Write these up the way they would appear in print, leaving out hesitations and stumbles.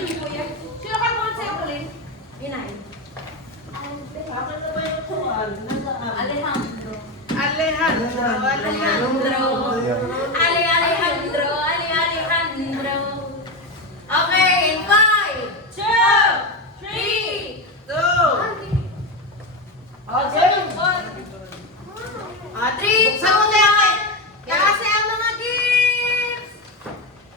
Sino ka mo sa'yo, Colin? Inay. Bakit na ba yung tuwan? Alejandro. Alejandro. Alejandro. Alejandro. Okay, in 5, 2, 3. 2. Okay. 3, sa mga kasi ang mga gifts.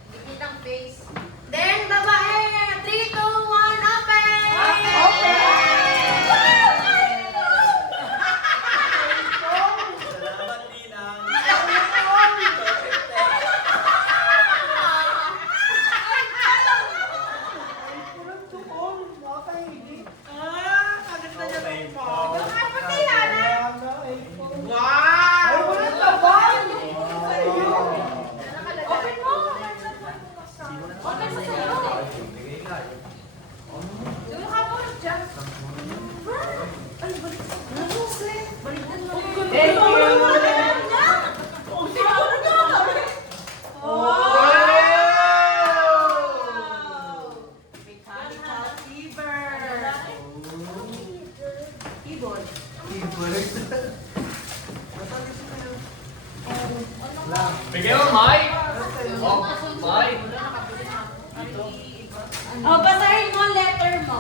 Dikitang face. Then, babae. 3, 2, 1, open! Salamat, Ninang. Kaganda niya Okay ng po. phone. Wow! Wow! Open mo! Open mo sa'yo. Siguro ka po, dyan. Ay, baliktad. Baliktad mo. Thank you. Mechanical keyboard. Keyboard. Bigyan mo, Mike. Oh, Mike. Oh, basahin mo ang letter mo.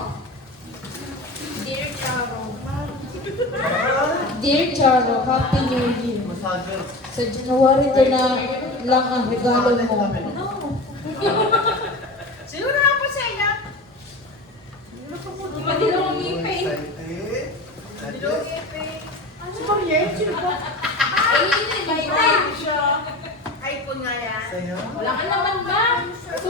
Dear Charo. Dear Charo, Happy New Year. Sa January to na lang ang regalo mo. No.